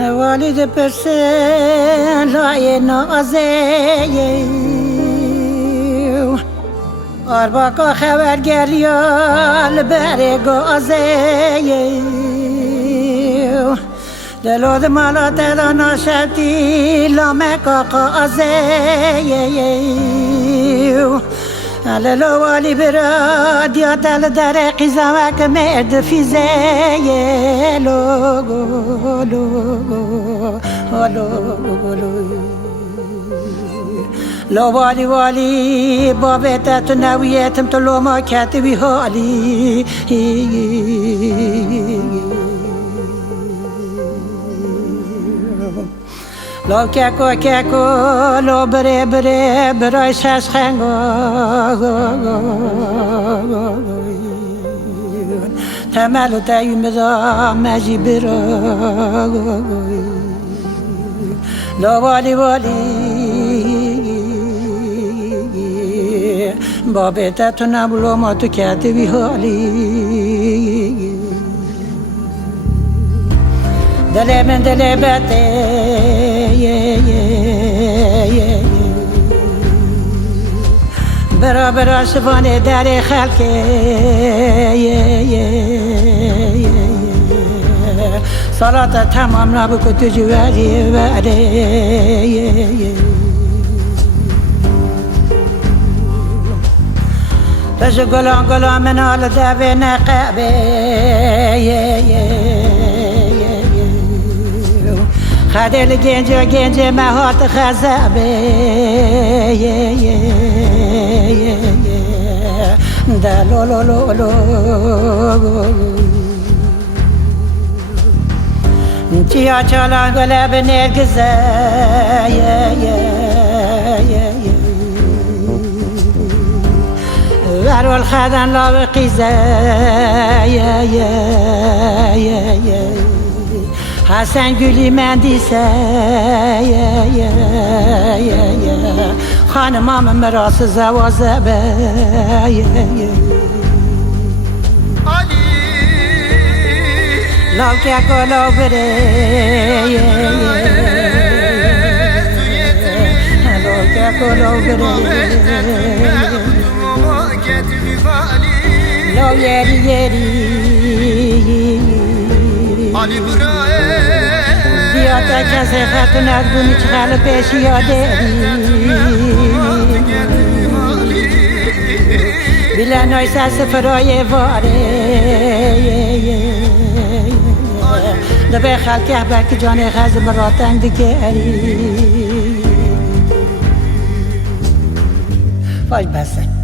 والد پرسه لای نازه آرباکا خبرگریال بر گازه دلود مالا دلا ناشتی لامکا قازه للو والی براد یا دل در قیزمک مرد فیزه لو والی والی بابتت نویتم تو لو ما کتبی حالی لو ککو ککو لو بره بره برای شش خنگو تملو تایم بزا مجی برا لو والی والی بابت تو نبلو ما تو کتبی حالی دل من دل بده برا برا شبان در خلقه صلاة تمام نبکو تو جواری بره بش گلان گلان من حال دوی نقبه خدل گنج و گنج مهات خزبه دلولولولو چیا چالان گلب نرگزه ورول خدن لاو قیزه حسن گلی مندیسه خانمام مراس زوازه به لاو ککو لاو بره لاو ککو لاو بره لاو یری یری دیاتا کسی خطو نگدونی چه خل پیشی یاده بیلنای سس فرای واره دبه خلکه برکی جان خز براتن دگری فاش بسه